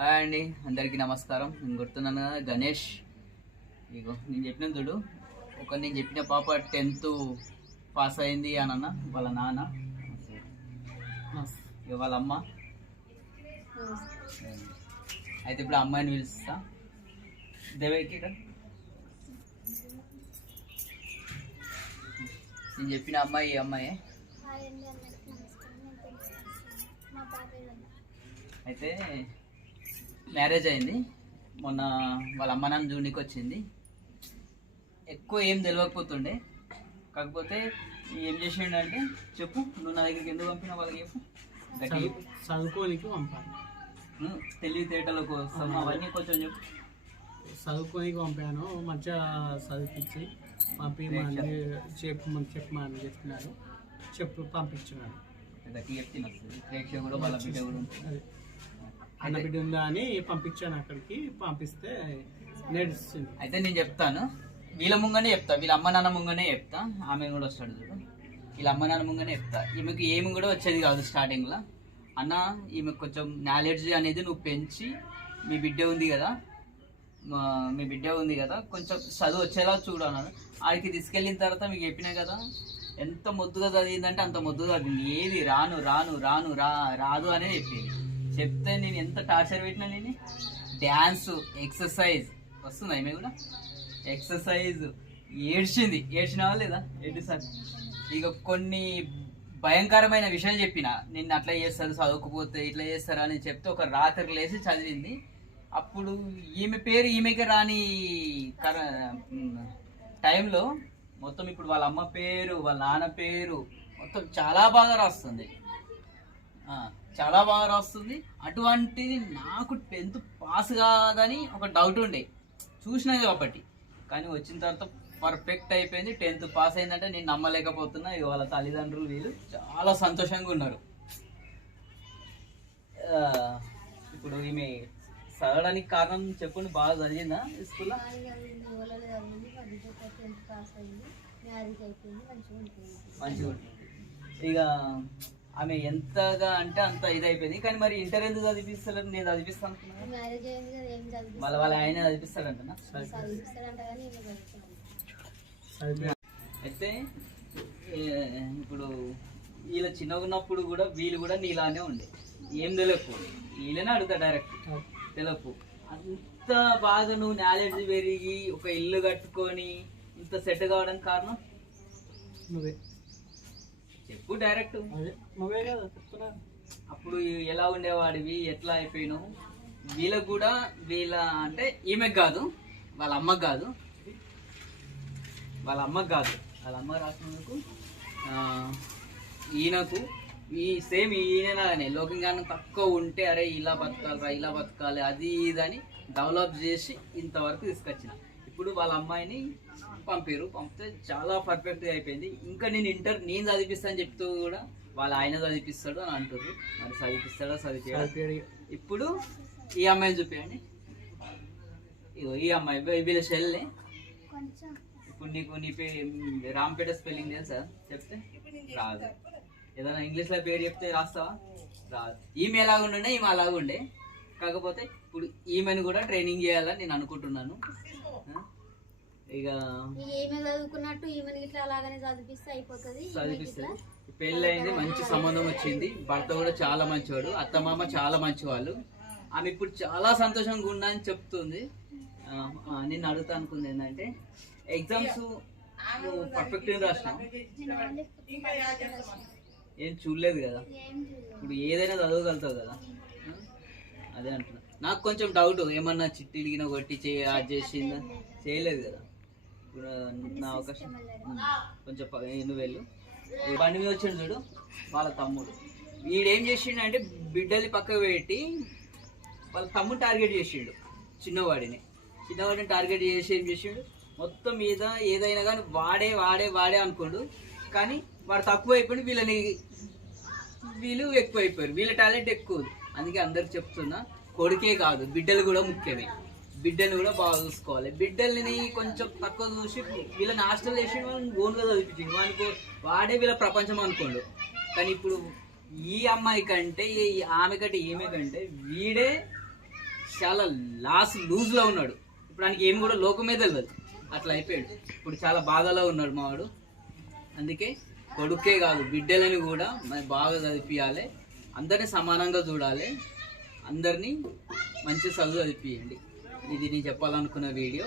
Hi అండి, అందరికీ నమస్కారం. నేను గుర్తున్నాను కదా, గణేష్. ఇగో నేను చెప్పిన చూడు, నేను చెప్పిన పాప 10th పాస్ అయింది అని అన్న. వాళ్ళ నాన్న, ఇక వాళ్ళ అమ్మ. అయితే ఇప్పుడు అమ్మాయిని పిలుస్తా. దేవకి, నేను చెప్పిన అమ్మాయి ఈ అమ్మాయి. అయితే మ్యారేజ్ అయింది మొన్న. వాళ్ళ అమ్మ నాన్న జూనికి వచ్చింది. ఎక్కువ ఏం తెలియకపోతుండే, కాకపోతే ఏం చేసిండు అంటే, చెప్పు నువ్వు నా దగ్గరికి ఎందుకు పంపినా వాళ్ళకి చెప్పు. గట్టి చదువుకోనికి పంపాను. తెలివితేటల కోసం అవన్నీ కొంచెం చెప్పు. చదువుకోనికి పంపాను, మంచిగా చదివించి చెప్పమని చెప్పినారు. పంపించినాడు. గట్టి చెప్తే వస్తుంది, ప్రేక్షకులు కూడా వాళ్ళ బిడ్డ కూడా ఉంటుంది. అన్న బిడ్డ ఉందా అని పంపించాను. అక్కడికి పంపిస్తే నేర్చుంది. అయితే నేను చెప్తాను, వీళ్ళ ముంగనే చెప్తా, వీళ్ళ అమ్మ నాన్న ముంగనే చెప్తా. ఆమె కూడా వస్తాడు చూడు, వీళ్ళ అమ్మ నాన్న ముంగనే చెప్తా. ఈమెకు ఏమి కూడా వచ్చేది కాదు స్టార్టింగ్లో. అన్న, ఈమెకు కొంచెం నాలెడ్జ్ అనేది నువ్వు పెంచి, మీ బిడ్డ ఉంది కదా కొంచెం చదువు వచ్చేలా చూడన్నాను. ఆడికి తీసుకెళ్ళిన తర్వాత మీకు చెప్పినా కదా, ఎంత మొద్దుగా చదివిందంటే అంత మొద్దుగా చదివింది. ఏది రాదు అనే చెప్తే నేను ఎంత టార్చర్ పెట్టినా. నేను డ్యాన్స్, ఎక్సర్సైజ్ వస్తుంది ఆమె కూడా. ఎక్సర్సైజ్ ఏడ్చినా లేదా సార్. ఇక కొన్ని భయంకరమైన విషయాలు చెప్పిన, నిన్ను అట్లా చేస్తారు, చదువుకుపోతే ఇట్లా చేస్తారు అని చెప్తే ఒక రాత్రి లేసి చదివింది. అప్పుడు ఈమె పేరు ఈమెకి రాని టైంలో మొత్తం ఇప్పుడు వాళ్ళ అమ్మ పేరు, వాళ్ళ నాన్న పేరు మొత్తం చాలా బాగా రాస్తుంది. అటువంటిది నాకు 10th పాస్ కాదని ఒక డౌట్ ఉండే, చూసినది కాబట్టి. కానీ వచ్చిన తర్వాత పర్ఫెక్ట్ అయిపోయింది. 10th పాస్ అయిందంటే నేను నమ్మలేకపోతున్నా. ఇక వాళ్ళ తల్లిదండ్రులు వీళ్ళు చాలా సంతోషంగా ఉన్నారు. ఇప్పుడు ఈమె చదవడానికి కారణం చెప్పండి. బాగా జరిగిందా స్కూల్లో? మంచిగా ఉంటుంది. ఇక ఆమె ఎంతగా అంటే అంత ఇదైపోయింది. కానీ మరి ఇంటర్ ఎందుకు చదివిస్తలేదు? నేను చదివిస్తాను మళ్ళీ వాళ్ళ ఆయన చదివిస్తాడంటనా? అయితే ఇప్పుడు వీళ్ళ చిన్నగా ఉన్నప్పుడు కూడా వీళ్ళు కూడా నీలానే ఉండే, ఏం తెలియకు. వీళ్ళనే అడుగుతా డైరెక్ట్, తెలియకు. అంత బాగా నువ్వు నాలెడ్జ్ పెరిగి ఒక ఇల్లు కట్టుకొని ఇంత సెట్ కావడానికి కారణం నువ్వే. చెప్పు డైరెక్ట్. అప్పుడు ఎలా ఉండేవాడివి, ఎట్లా అయిపోయినావు? వీళ్ళకు కూడా, వీళ్ళ అంటే ఈమెకు కాదు, వాళ్ళ అమ్మకు కాదు, వాళ్ళ అమ్మ రాసినందుకు ఈయనకు సేమ్ ఈయనలాగానే లోకంగానం తక్కువ ఉంటే, అరే ఇలా బతకాలి అది ఇదని డెవలప్ చేసి ఇంతవరకు తీసుకొచ్చిన. ఇప్పుడు వాళ్ళ అమ్మాయిని పంపితే చాలా పర్ఫెక్ట్గా అయిపోయింది. ఇంకా నేను చదివిస్తా అని చెప్తూ కూడా వాళ్ళ ఆయన చదివిస్తాడు అని అంటారు. మరి చదివిస్తాడా? ఇప్పుడు ఈ అమ్మాయిని చూపించండి. ఇగో ఈ అమ్మాయి వీళ్ళ చెల్లె. ఇప్పుడు నీ పేరు రాంపేట స్పెల్లింగ్ తెలుసా? చెప్తే రాదు. ఏదైనా ఇంగ్లీష్లో పేరు చెప్తే రాస్తావా? రాదు. ఈమె ఎలాగుండే, ఈమె అలాగుండే. కాకపోతే ఇప్పుడు ఈమెను కూడా ట్రైనింగ్ చేయాలని నేను అనుకుంటున్నాను. ఇక చదివిస్తుంది. పెళ్ళయింది, మంచి సంబంధం వచ్చింది, భర్త కూడా చాలా మంచివాడు, అత్తమామ చాలా మంచివాళ్ళు. ఆమె ఇప్పుడు చాలా సంతోషంగా ఉన్నా అని చెప్తుంది. నేను అడుగుతా అనుకుంది ఏంటంటే, ఎగ్జామ్స్ పర్ఫెక్ట్గా రాసినావు, ఏం చూడలేదు కదా, ఇప్పుడు ఏదైనా చదవగలుగుతావు కదా. అదే అంటున్నా. నాకు కొంచెం డౌట్, ఏమన్నా చిట్టిలిగిన కొట్టి అది చేసిందా? చేయలేదు కదా. ఇప్పుడు నా అవకాశం కొంచెం నువ్వు వెళ్ళు. బండి మీద వచ్చిండు చూడు వాళ్ళ తమ్ముడు. వీడేం చేసిండు అంటే, బిడ్డల్ని పక్కకు పెట్టి వాళ్ళ తమ్ముడు టార్గెట్ చేసిండు. చిన్నవాడిని టార్గెట్ చేసి ఏం చేసిండు, మొత్తం మీద ఏదైనా కానీ వాడే అనుకోండు. కానీ వాడు తక్కువ అయిపోయింది, వీళ్ళు ఎక్కువ అయిపోయారు. వీళ్ళ టాలెంట్ ఎక్కువ. అందుకే అందరికి చెప్తున్నా, కొడుకే కాదు బిడ్డలు కూడా ముఖ్యమే. బిడ్డల్ని కూడా బాగా చూసుకోవాలి. బిడ్డల్ని కొంచెం తక్కువ చూసి వీళ్ళని హాస్టల్ వేసి వాళ్ళని ఓన్గా చదివించింది. వాడే వీళ్ళ ప్రపంచం అనుకోండు. కానీ ఇప్పుడు ఈ అమ్మాయి కంటే, ఈమె కంటే వీడే చాలా లూజ్లో ఉన్నాడు. ఇప్పుడు ఆయనకి ఏం కూడా లోకమే తెలియదు, అట్లా అయిపోయాడు. ఇప్పుడు చాలా బాధలో ఉన్నాడు మావాడు. అందుకే కొడుకే కాదు బిడ్డలని కూడా మరి బాగా చదివించాలి, అందరినీ సమానంగా చూడాలి, అందరినీ మంచి చదువు చదివించండి. ఇది నేను చెప్పాలనుకున్న వీడియో.